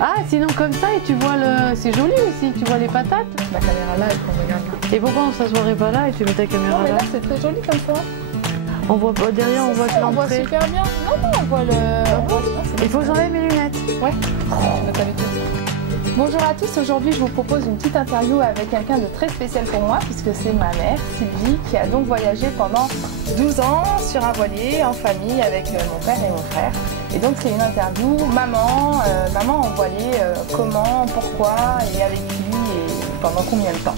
Ah, sinon comme ça, et tu vois le... C'est joli aussi, tu vois les patates. La caméra là et qu'on regarde là. Et pourquoi on s'assoirait pas là et tu mets ta caméra Non mais là? là c'est très joli comme ça. On voit pas derrière, on voit que On voit l'entrée. super bien. Non, on voit le... Il faut que j'enlève mes lunettes. Ouais, je vais t'habituer. Bonjour à tous, aujourd'hui je vous propose une petite interview avec quelqu'un de très spécial pour moi puisque c'est ma mère, Sylvie, qui a donc voyagé pendant 12 ans sur un voilier en famille avec mon père et mon frère. Et donc c'est une interview maman en voilier, comment, pourquoi et avec qui et pendant combien de temps.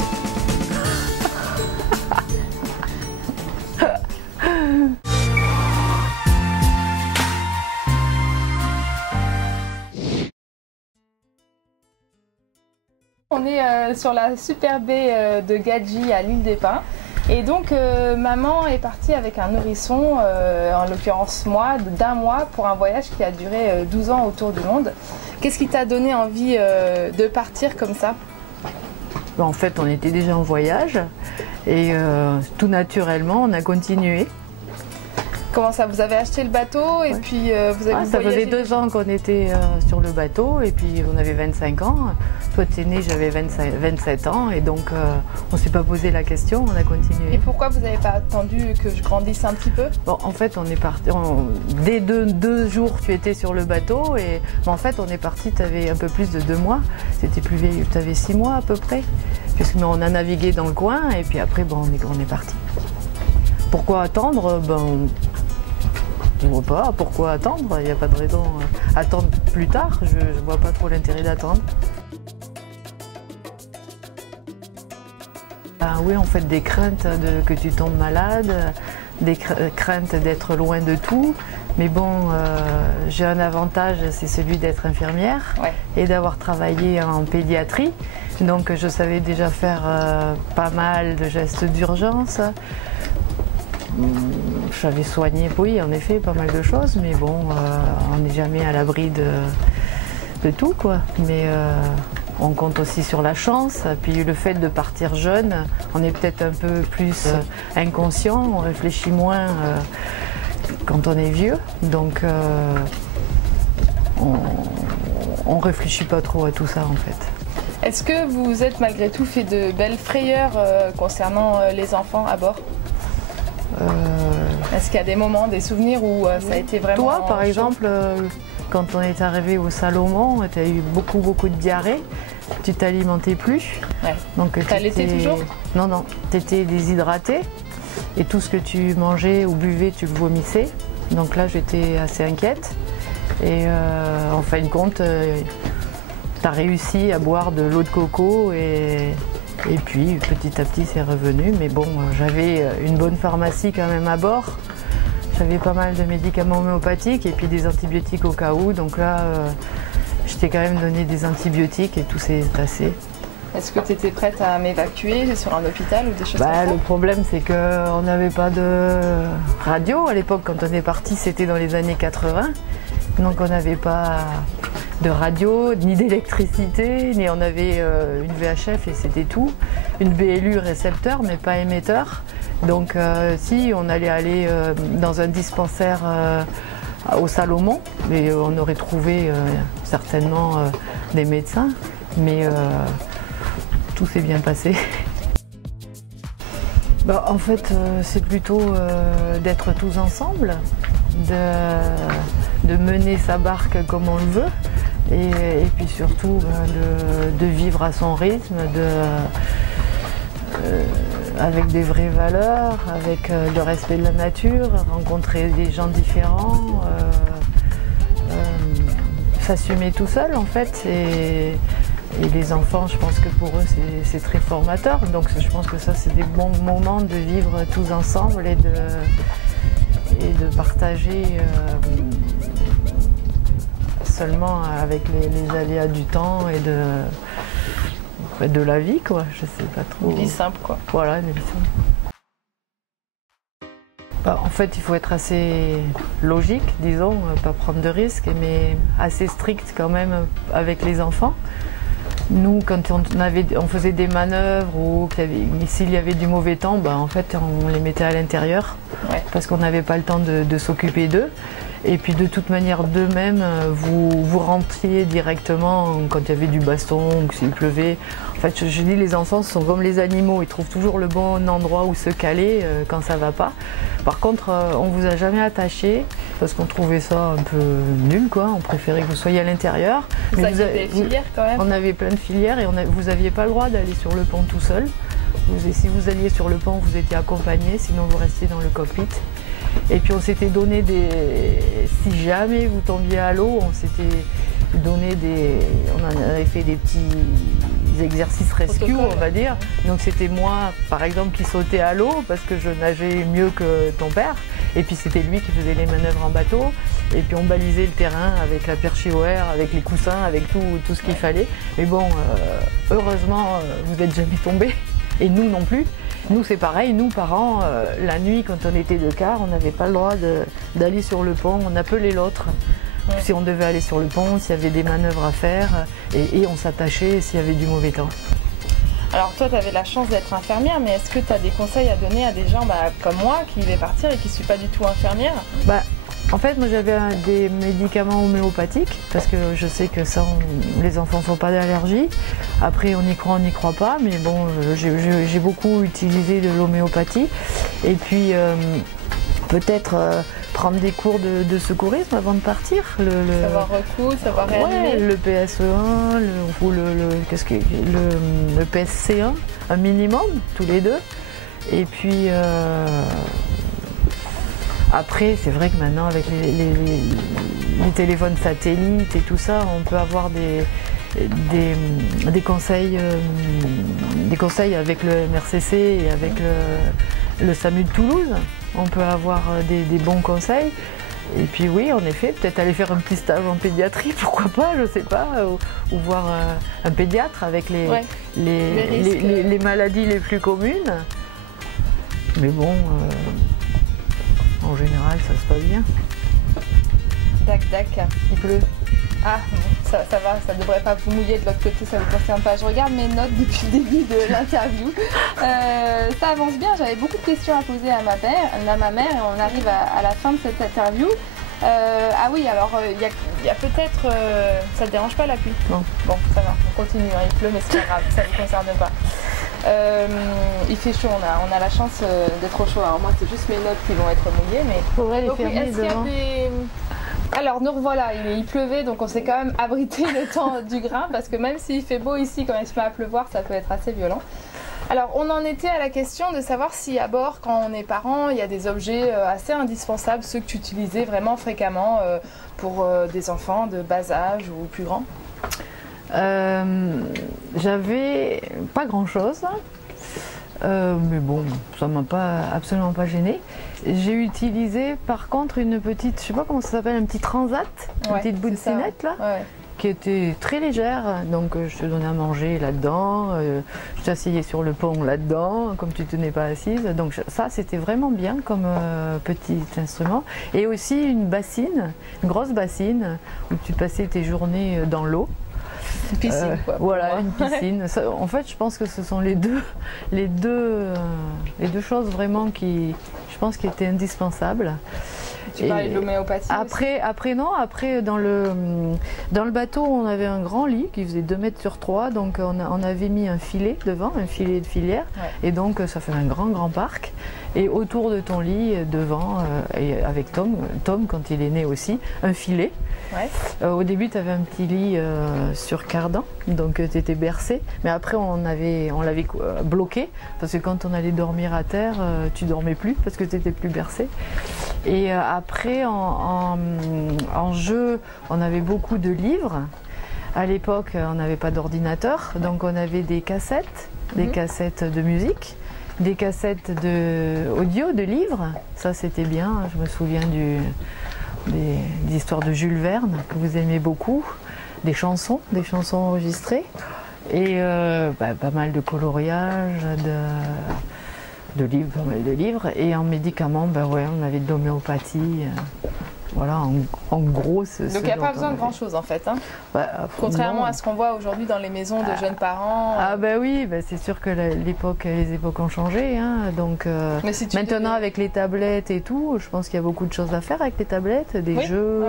On est sur la super baie de Gadji à l'île des Pins. Et donc maman est partie avec un nourrisson, en l'occurrence moi, d'un mois pour un voyage qui a duré 12 ans autour du monde. Qu'est-ce qui t'a donné envie de partir comme ça? En fait, on était déjà en voyage et tout naturellement, on a continué. Comment ça? Vous avez acheté le bateau et puis vous avez Ça faisait 2 ans qu'on était sur le bateau et puis on avait 25 ans. Toi, tu es né, j'avais 27 ans et donc on ne s'est pas posé la question, on a continué. Et pourquoi vous n'avez pas attendu que je grandisse un petit peu? Bon, en fait, on est parti. Dès deux jours, tu étais sur le bateau et en fait, on est parti. Tu avais un peu plus de 2 mois. C'était plus vieille. Tu avais 6 mois à peu près. Puisqu'on a navigué dans le coin et puis après, bon, on est parti. Pourquoi attendre? Je ne vois pas. Pourquoi attendre? Il n'y a pas de raison. Attendre plus tard, je ne vois pas trop l'intérêt d'attendre. Ah oui, en fait, des craintes que tu tombes malade, des craintes d'être loin de tout. Mais bon, j'ai un avantage, c'est celui d'être infirmière et d'avoir travaillé en pédiatrie. Donc je savais déjà faire pas mal de gestes d'urgence. J'avais soigné, oui, en effet, pas mal de choses, mais bon, on n'est jamais à l'abri de tout, quoi. Mais on compte aussi sur la chance, puis le fait de partir jeune, on est peut-être un peu plus inconscient, on réfléchit moins quand on est vieux, donc on réfléchit pas trop à tout ça en fait. Est-ce que vous vous êtes malgré tout fait de belles frayeurs concernant les enfants à bord? Est-ce qu'il y a des moments, des souvenirs où ça a été vraiment... Toi, par exemple, quand on est arrivé au Salomon, tu as eu beaucoup de diarrhée, tu t'alimentais plus. Ouais. Donc t'allaitais toujours? Non, non, tu étais déshydraté et tout ce que tu mangeais ou buvais, tu le vomissais. Donc là, j'étais assez inquiète. Et en fin de compte, tu as réussi à boire de l'eau de coco et puis petit à petit c'est revenu, mais bon, j'avais une bonne pharmacie quand même à bord. J'avais pas mal de médicaments homéopathiques et puis des antibiotiques au cas où, donc là je t'ai quand même donné des antibiotiques et tout s'est passé. Est-ce que tu étais prête à m'évacuer sur un hôpital ou des choses comme ça? Le problème c'est qu'on n'avait pas de radio à l'époque, quand on est parti c'était dans les années 80, donc on n'avait pas de radio, ni d'électricité, ni on avait une VHF et c'était tout. Une BLU récepteur mais pas émetteur. Donc si on allait aller dans un dispensaire au Salomon, mais on aurait trouvé certainement des médecins, mais tout s'est bien passé. En fait c'est plutôt d'être tous ensemble, de mener sa barque comme on le veut. Et puis surtout de vivre à son rythme, avec des vraies valeurs, avec le respect de la nature, rencontrer des gens différents, s'assumer tout seul en fait. Et les enfants, je pense que pour eux c'est très formateur. Donc je pense que ça c'est des bons moments de vivre tous ensemble et de partager seulement avec les aléas du temps et de la vie, quoi. Je sais pas trop. Une vie simple, quoi. Voilà, une vie simple. En fait, il faut être assez logique, disons, pas prendre de risques, mais assez strict quand même avec les enfants. Nous, quand on faisait des manœuvres ou s'il y avait du mauvais temps, en fait, on les mettait à l'intérieur parce qu'on n'avait pas le temps de s'occuper d'eux. Et puis de toute manière, d'eux-mêmes, vous rentriez directement quand il y avait du baston ou s'il pleuvait. En fait, je dis, les enfants sont comme les animaux, ils trouvent toujours le bon endroit où se caler quand ça va pas. Par contre, on vous a jamais attaché parce qu'on trouvait ça un peu nul, quoi. On préférait que vous soyez à l'intérieur. Vous aviez des filières quand même? On avait plein de filières et vous n'aviez pas le droit d'aller sur le pont tout seul. Si vous alliez sur le pont, vous étiez accompagné, sinon vous restiez dans le cockpit. Et puis on s'était donné si jamais vous tombiez à l'eau, on s'était donné on avait fait des petits exercices rescue, on va dire. Donc c'était moi, par exemple, qui sautais à l'eau parce que je nageais mieux que ton père. Et puis c'était lui qui faisait les manœuvres en bateau. Et puis on balisait le terrain avec la perche IOR, avec les coussins, avec tout ce qu'il fallait. Mais bon, heureusement, vous n'êtes jamais tombé. Et nous non plus. Nous c'est pareil, nous parents, la nuit quand on était de quart, on n'avait pas le droit d'aller sur le pont, on appelait l'autre. Si on devait aller sur le pont, s'il y avait des manœuvres à faire, et on s'attachait s'il y avait du mauvais temps. Alors toi, tu avais la chance d'être infirmière, mais est-ce que tu as des conseils à donner à des gens comme moi qui voulaient partir et qui ne suis pas du tout infirmière? En fait, moi j'avais des médicaments homéopathiques parce que je sais que ça, les enfants ne font pas d'allergie. Après, on y croit, on n'y croit pas, mais bon, j'ai beaucoup utilisé de l'homéopathie. Et puis, peut-être prendre des cours de secourisme avant de partir. Savoir recoudre, savoir réanimer. Le PSE1 le PSC1, un minimum, tous les deux. Et puis... Après, c'est vrai que maintenant, avec les téléphones satellites et tout ça, on peut avoir des conseils avec le MRCC et avec le SAMU de Toulouse. On peut avoir des bons conseils. Et puis oui, en effet, peut-être aller faire un petit stage en pédiatrie, pourquoi pas, je sais pas, ou voir un pédiatre avec les maladies les plus communes. Mais bon... En général, ça se passe bien. Dac. Il pleut. Ah, ça va, ça ne devrait pas vous mouiller de l'autre côté, ça ne vous concerne pas. Je regarde mes notes depuis le début de l'interview. Ça avance bien, j'avais beaucoup de questions à poser à ma mère et on arrive à la fin de cette interview. Ah oui, alors il y a peut-être... ça ne te dérange pas la pluie? Non. Bon, ça va, on continue, il pleut mais c'est pas grave, ça ne vous concerne pas. Il fait chaud, on a la chance d'être au chaud. Alors moi c'est juste mes notes qui vont être mouillées, mais... Faudrait les fermer devant. Alors nous revoilà, il pleuvait donc on s'est quand même abrité le temps du grain parce que même s'il fait beau ici, quand il se met à pleuvoir, ça peut être assez violent. Alors on en était à la question de savoir si à bord, quand on est parent, il y a des objets assez indispensables, ceux que tu utilisais vraiment fréquemment pour des enfants de bas âge ou plus grands. J'avais pas grand chose, mais bon, ça m'a absolument pas gênée. J'ai utilisé par contre une petite, je sais pas comment ça s'appelle, un petit transat, une petite boutsinette là, qui était très légère. Donc je te donnais à manger là-dedans, je t'asseyais sur le pont là-dedans, comme tu tenais pas assise. Donc ça c'était vraiment bien comme petit instrument. Et aussi une bassine, une grosse bassine où tu passais tes journées dans l'eau. Une piscine, quoi. Voilà, une piscine. Ça, en fait, je pense que ce sont les deux choses vraiment qui étaient indispensables. Tu parlais de l'homéopathie après non, dans le bateau, on avait un grand lit qui faisait 2 mètres sur 3, donc on avait mis un filet devant, un filet de filière, et donc ça fait un grand parc. Et autour de ton lit, devant, et avec Tom quand il est né aussi, un filet. Au début, tu avais un petit lit sur cardan, donc tu étais bercé, mais après on l'avait bloqué, parce que quand on allait dormir à terre, tu dormais plus, parce que tu n'étais plus bercé. Et après, en jeu, on avait beaucoup de livres. À l'époque, on n'avait pas d'ordinateur, donc on avait des cassettes de musique, des cassettes audio, de livres. Ça, c'était bien. Je me souviens des histoires de Jules Verne, que vous aimez beaucoup, des chansons enregistrées, et pas mal de coloriage, de livres, pas mal de livres. Et en médicaments, on avait de l'homéopathie. Voilà, en gros, c'est... Donc il n'y a pas besoin de grand chose en fait, hein. Bah, contrairement non. à ce qu'on voit aujourd'hui dans les maisons de jeunes parents. Ah bah oui, bah c'est sûr que les époques ont changé, hein. Donc Mais si tu maintenant avec les tablettes et tout, je pense qu'il y a beaucoup de choses à faire avec les tablettes, des jeux,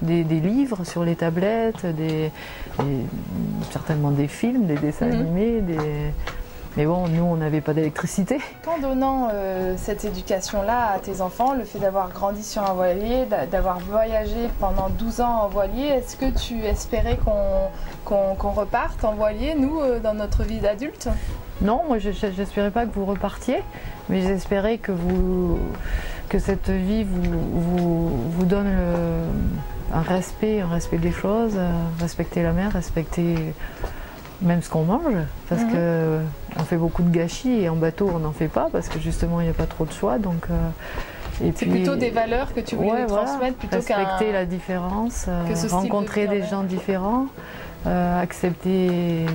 des livres sur les tablettes, certainement des films, des dessins animés, Mais bon, nous, on n'avait pas d'électricité. En donnant cette éducation-là à tes enfants, le fait d'avoir grandi sur un voilier, d'avoir voyagé pendant 12 ans en voilier, est-ce que tu espérais qu'on reparte en voilier, nous, dans notre vie d'adulte? Non, moi, j'espérais pas que vous repartiez, mais j'espérais que cette vie vous donne un respect des choses, respecter la mer, respecter... même ce qu'on mange, parce que on fait beaucoup de gâchis et en bateau on n'en fait pas parce que justement il n'y a pas trop de choix. Donc, c'est plutôt des valeurs que tu voulais transmettre plutôt qu'un... Respecter la différence, rencontrer des gens différents, accepter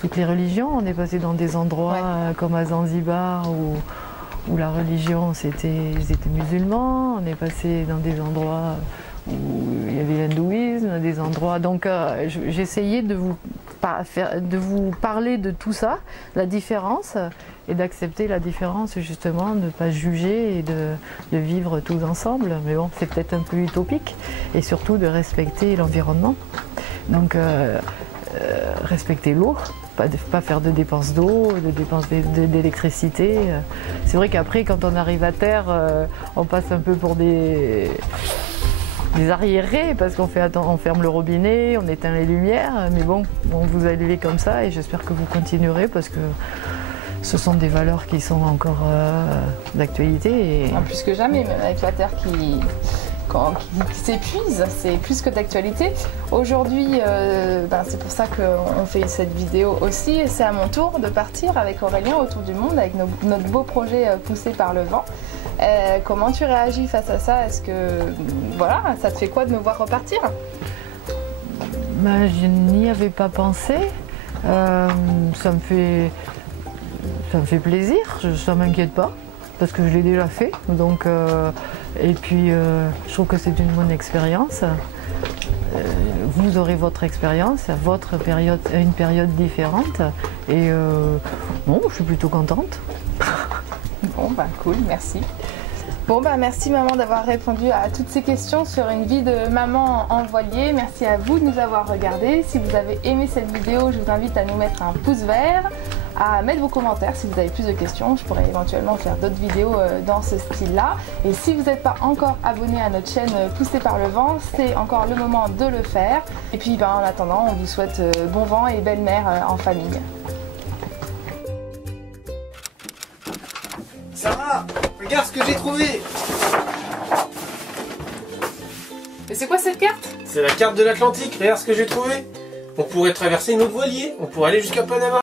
toutes les religions. On est passé dans des endroits comme à Zanzibar où la religion ils étaient musulmans. On est passé dans des endroits où il y avait l'hindouisme, des endroits. Donc j'essayais de vous parler de tout ça, la différence, et d'accepter la différence justement, de ne pas juger et de vivre tous ensemble. Mais bon, c'est peut-être un peu utopique, et surtout de respecter l'environnement. Donc respecter l'eau, pas faire de dépenses d'eau, de dépenses d'électricité. C'est vrai qu'après, quand on arrive à terre, on passe un peu pour des arriérés parce qu'on ferme le robinet, on éteint les lumières, mais bon, on vous a élevé comme ça et j'espère que vous continuerez parce que ce sont des valeurs qui sont encore d'actualité. Et... plus que jamais, même avec la Terre qui s'épuise, c'est plus que d'actualité. Aujourd'hui, c'est pour ça qu'on fait cette vidéo aussi et c'est à mon tour de partir avec Aurélien autour du monde avec notre beau projet poussé par le vent. Comment tu réagis face à ça? Est-ce que ça te fait quoi de me voir repartir? Je n'y avais pas pensé. Ça me fait plaisir, ça ne m'inquiète pas parce que je l'ai déjà fait. Donc, et puis je trouve que c'est une bonne expérience. Vous aurez votre expérience, une période différente. Et non, je suis plutôt contente. Bon, cool, merci. Bon, merci maman d'avoir répondu à toutes ces questions sur une vie de maman en voilier. Merci à vous de nous avoir regardés. Si vous avez aimé cette vidéo, je vous invite à nous mettre un pouce vert, à mettre vos commentaires si vous avez plus de questions. Je pourrais éventuellement faire d'autres vidéos dans ce style-là. Et si vous n'êtes pas encore abonné à notre chaîne Poussée par le vent, c'est encore le moment de le faire. Et puis en attendant, on vous souhaite bon vent et belle mer en famille. Sarah, regarde ce que j'ai trouvé. Mais c'est quoi cette carte? C'est la carte de l'Atlantique, regarde ce que j'ai trouvé. On pourrait traverser notre voilier, on pourrait aller jusqu'à Panama.